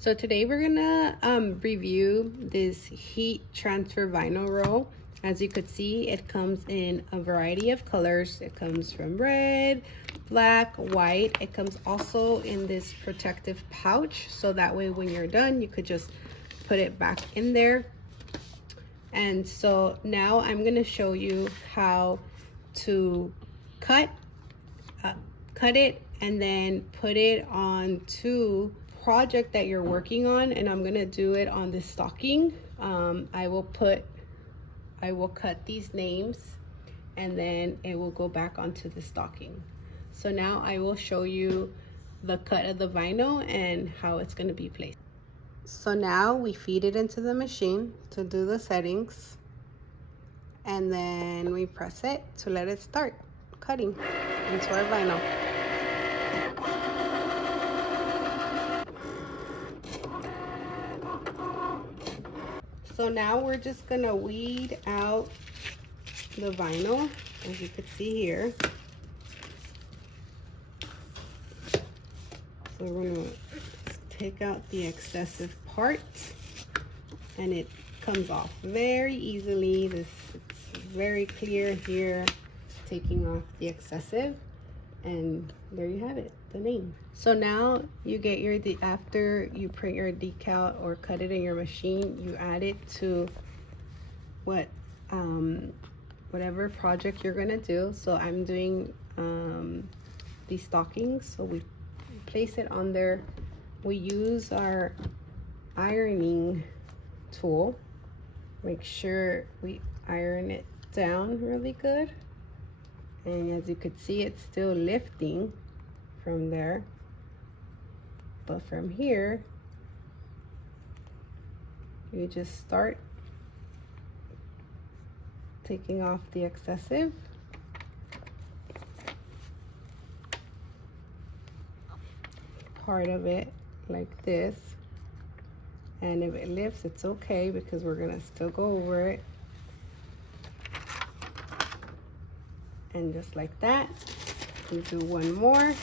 So today we're gonna review this heat transfer vinyl roll. As you could see, it comes in a variety of colors. It comes from red, black, white. It comes also in this protective pouch, so that way when you're done, you could just put it back in there. And so now I'm gonna show you how to cut it and then put it onto project that you're working on, and I'm gonna do it on this stocking. I will cut these names and then it will go back onto the stocking. So now I will show you the cut of the vinyl and how it's going to be placed. So now we feed it into the machine to do the settings, and then we press it to let it start cutting into our vinyl. So now we're just gonna weed out the vinyl, as you can see here. So we're gonna take out the excessive part, and it comes off very easily. It's very clear here, taking off the excessive, and there you have it, the name. So now you get your, after you print your decal or cut it in your machine, you add it to whatever project you're gonna do. So I'm doing these stockings, so we place it on there. We use our ironing tool. Make sure we iron it down really good, and as you could see, it's still lifting from there, but from here you just start taking off the excessive. Part of it like this, and if it lifts, it's okay, because we're gonna still go over it. And just like that, we do one more.